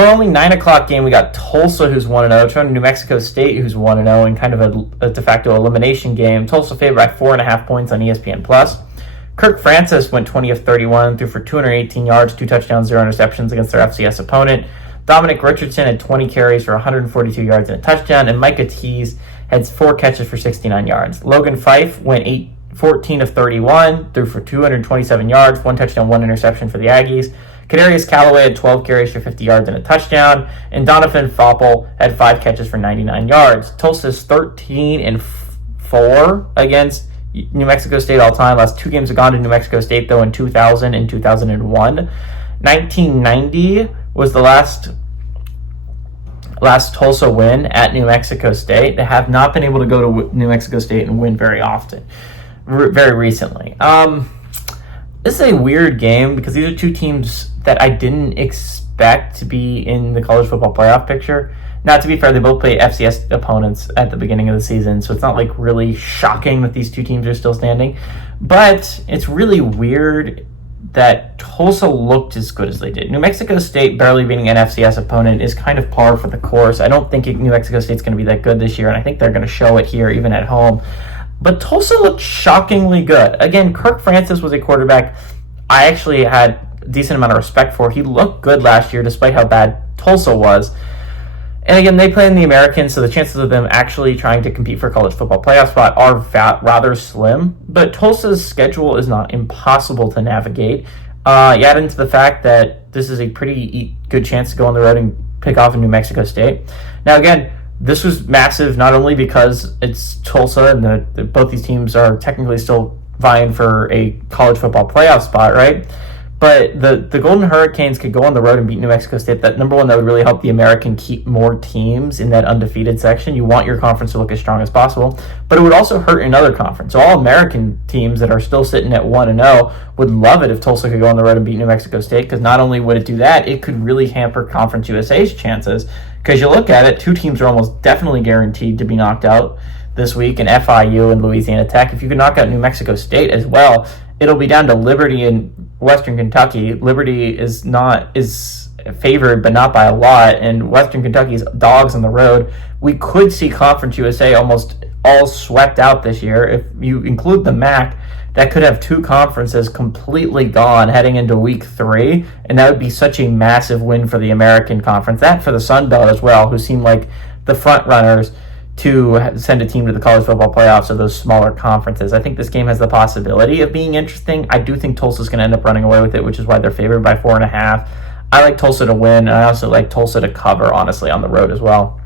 For only 9 o'clock game, we got Tulsa, who's 1-0, trying to New Mexico State, who's 1-0, in kind of a de facto elimination game. Tulsa favored by 4.5 points on ESPN+. Kirk Francis went 20 of 31, threw for 218 yards, 2 touchdowns, 0 interceptions against their FCS opponent. Dominic Richardson had 20 carries for 142 yards and a touchdown, and Micah Tease had 4 catches for 69 yards. Logan Fife went 14 of 31, threw for 227 yards, 1 touchdown, 1 interception for the Aggies. Kadarius Callaway had 12 carries for 50 yards and a touchdown, and Donovan Foppel had 5 catches for 99 yards. Tulsa's 13-4 against New Mexico State all time. Last 2 games have gone to New Mexico State, though, in 2000 and 2001. 1990 was the last Tulsa win at New Mexico State. They have not been able to go to New Mexico State and win very often, very recently. This is a weird game because these are 2 teams that I didn't expect to be in the college football playoff picture. Now, to be fair, they both play FCS opponents at the beginning of the season, so it's not like really shocking that these 2 teams are still standing. But it's really weird that Tulsa looked as good as they did. New Mexico State barely beating an FCS opponent is kind of par for the course. I don't think New Mexico State's going to be that good this year, and I think they're going to show it here, even at home. But Tulsa looked shockingly good. Again, Kirk Francis was a quarterback I actually had a decent amount of respect for. He looked good last year, despite how bad Tulsa was. And again, they play in the American, so the chances of them actually trying to compete for a college football playoff spot are rather slim. But Tulsa's schedule is not impossible to navigate. You add into the fact that this is a pretty good chance to go on the road and pick off in New Mexico State. Now, again, this was massive not only because it's Tulsa and both these teams are technically still vying for a college football playoff spot, right? But the Golden Hurricanes could go on the road and beat New Mexico State. That, number one, that would really help the American keep more teams in that undefeated section. You want your conference to look as strong as possible. But it would also hurt another conference. So all American teams that are still sitting at 1-0 would love it if Tulsa could go on the road and beat New Mexico State, because not only would it do that, it could really hamper Conference USA's chances. Because you look at it, 2 teams are almost definitely guaranteed to be knocked out this week, in FIU and Louisiana Tech. If you could knock out New Mexico State as well, it'll be down to Liberty and Western Kentucky. Liberty is favored, but not by a lot, and Western Kentucky's dogs on the road. We could see Conference USA almost all swept out this year. If you include the MAC, that could have 2 conferences completely gone heading into week 3, and that would be such a massive win for the American Conference. That for the Sun Belt as well, who seem like the front runners to send a team to the college football playoffs of those smaller conferences. I think this game has the possibility of being interesting. I do think Tulsa's going to end up running away with it, which is why they're favored by 4.5. I like Tulsa to win, and I also like Tulsa to cover, honestly, on the road as well.